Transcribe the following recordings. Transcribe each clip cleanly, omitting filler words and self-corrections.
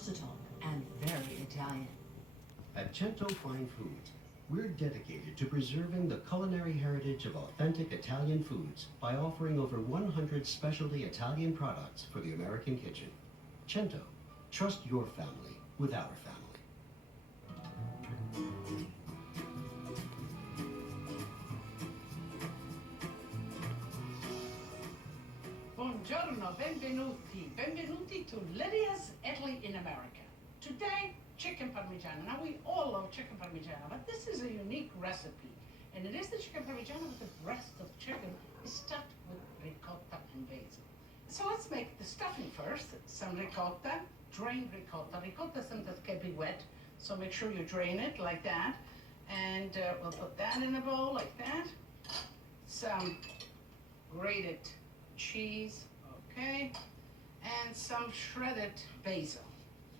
versatile and very Italian. At Cento Fine Foods, we're dedicated to preserving the culinary heritage of authentic Italian foods by offering over 100 specialty Italian products for the American kitchen. Cento, trust your family with our family. Buongiorno, benvenuti to Lydia's Italy in America. Today, chicken parmigiano. Now we all love chicken parmigiano, but this is a unique recipe. And it is the chicken parmigiano with the breast of chicken stuffed with ricotta and basil. So let's make the stuffing first. Some ricotta, drained ricotta. Ricotta sometimes can be wet, so make sure you drain it like that. And we'll put that in a bowl like that. Some grated cheese, okay, and some shredded basil.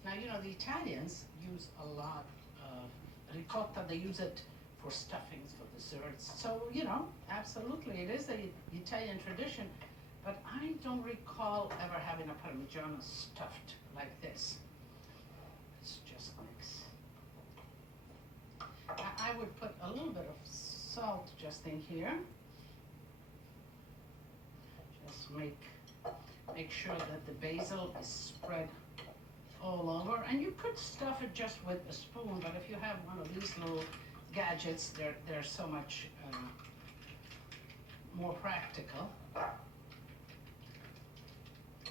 Now, you know, the Italians use a lot of ricotta. They use it for stuffings, for desserts. So, you know, absolutely, it is the Italian tradition, but I don't recall ever having a Parmigiano stuffed like this. Let's just mix. I would put a little bit of salt just in here. Just make sure that the basil is spread all over, and you could stuff it just with a spoon, but if you have one of these little gadgets, they're so much more practical.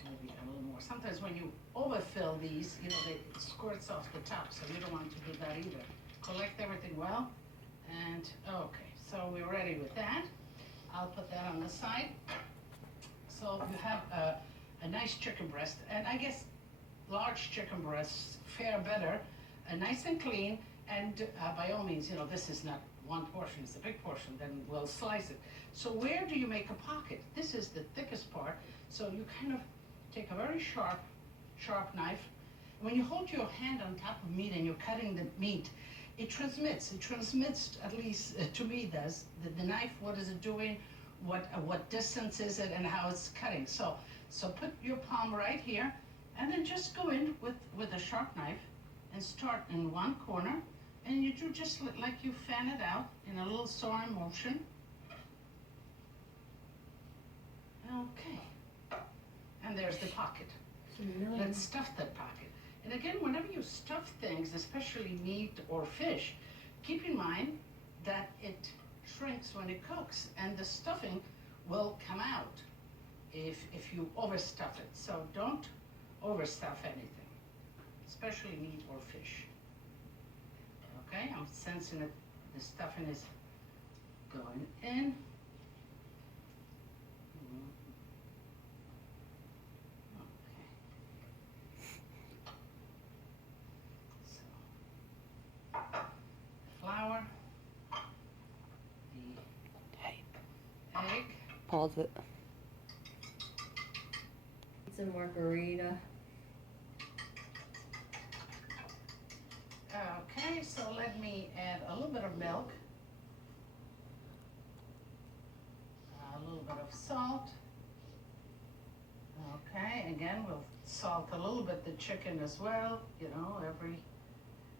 Maybe a little more. Sometimes when you overfill these, you know, it squirts off the top, so you don't want to do that either. Collect everything well, and okay, so we're ready with that. I'll put that on the side. So you have a nice chicken breast, and I guess large chicken breasts fare better, nice and clean, and by all means, you know, this is not one portion, it's a big portion, then we'll slice it. So where do you make a pocket? This is the thickest part, so you kind of take a very sharp knife. When you hold your hand on top of meat and you're cutting the meat, it transmits, at least to me does, the knife, what is it doing, what distance is it, and how it's cutting. So put your palm right here, and then just go in with a sharp knife and start in one corner, and you do just like you fan it out in a little sawing motion. Okay, and there's the pocket. Let's stuff that pocket. And again, whenever you stuff things, especially meat or fish, keep in mind that it shrinks when it cooks, and the stuffing will come out if you overstuff it. So don't overstuff anything, especially meat or fish. Okay, I'm sensing that the stuffing is going in. Okay. So, flour, the egg. Pause it. Pizza margarita. Okay, so let me add a little bit of milk, a little bit of salt. Okay, again, we'll salt a little bit the chicken as well, you know,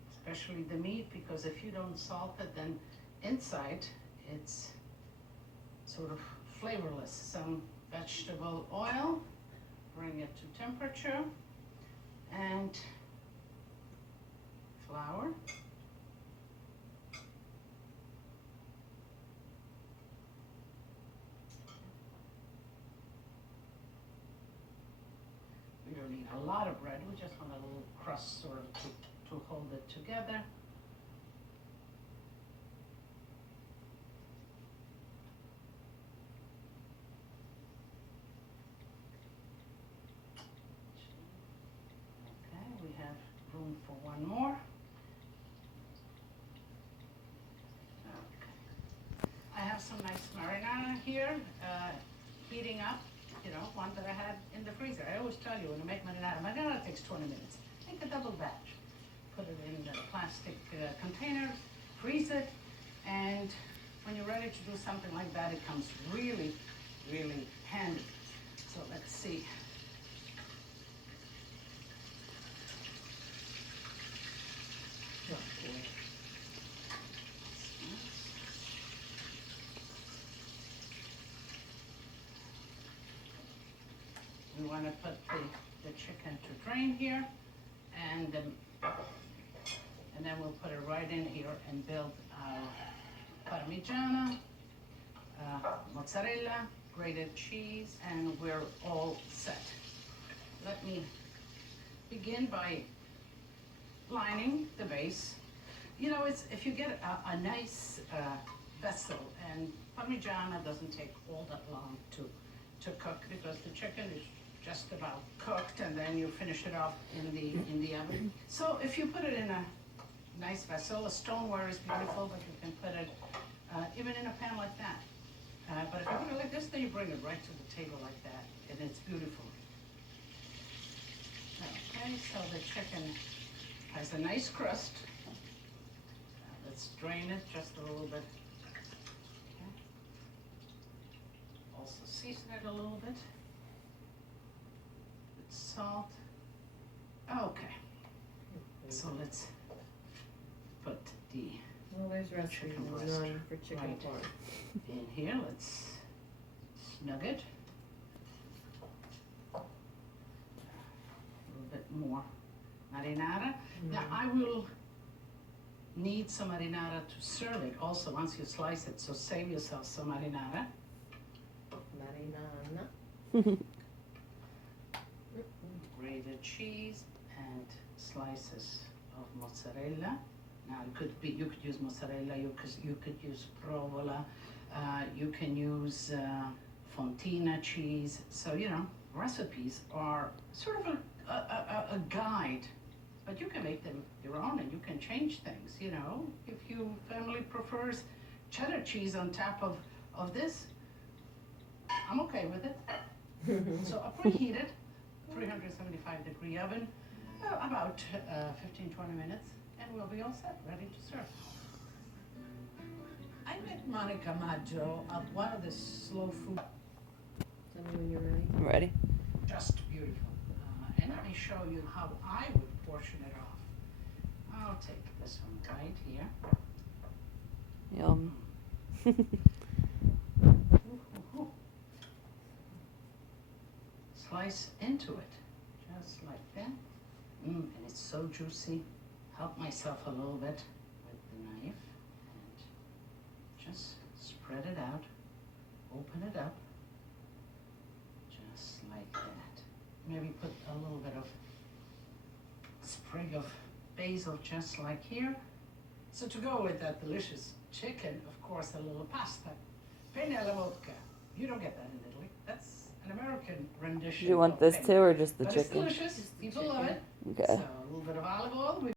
especially the meat, because if you don't salt it, then inside it's sort of flavorless. Some vegetable oil, bring it to temperature, and flour. We don't need a lot of bread, we just want a little crust sort of to hold it together. Okay, we have room for one more. I have some nice marinara here, heating up, you know, one that I had in the freezer. I always tell you when you make marinara takes 20 minutes. Make a double batch. Put it in the plastic container, freeze it, and when you're ready to do something like that, it comes really, really handy. So let's see. gonna put the chicken to drain here, and then we'll put it right in here and build our parmigiana, mozzarella, grated cheese, and we're all set. Let me begin by lining the base. You know, it's if you get a nice vessel, and parmigiana doesn't take all that long to cook because the chicken is just about cooked, and then you finish it off in the oven. So if you put it in a nice vessel, a stoneware is beautiful, but you can put it even in a pan like that. But if you put it like this, then you bring it right to the table like that, and it's beautiful. Okay, so the chicken has a nice crust. Let's drain it just a little bit. Okay. Also season it a little bit with salt. Okay, so let's put the Well, there's recipes chicken breast online for chicken right parm. in here. Let's snug it. A little bit more marinara. Now I will need some marinara to serve it also once you slice it, so save yourself some marinara. Marinara. Grated cheese and slices of mozzarella. Now you could use mozzarella, you could use provola, you can use fontina cheese. So you know, recipes are sort of a guide, but you can make them your own and you can change things. You know, if your family prefers cheddar cheese on top of this, I'm okay with it. So I preheat it, 375-degree oven, about 15-20 minutes, and we'll be all set, ready to serve. I met Monica Maggio at one of the slow food. Tell me when you're ready. I'm ready. Just beautiful. And let me show you how I would portion it off. I'll take this one right here. Yum. Ooh. Slice into it, just like that. And it's so juicy. Help myself a little bit with the knife and just spread it out. Open it up, just like that. Maybe put a little bit of sprig of basil, just like here. So to go with that delicious chicken, of course, a little pasta. Penne alla vodka. You don't get that in Italy. That's an American rendition. Do you want of this penne. too, or just the But chicken? it's delicious. People love it. Okay. So a little bit of olive oil.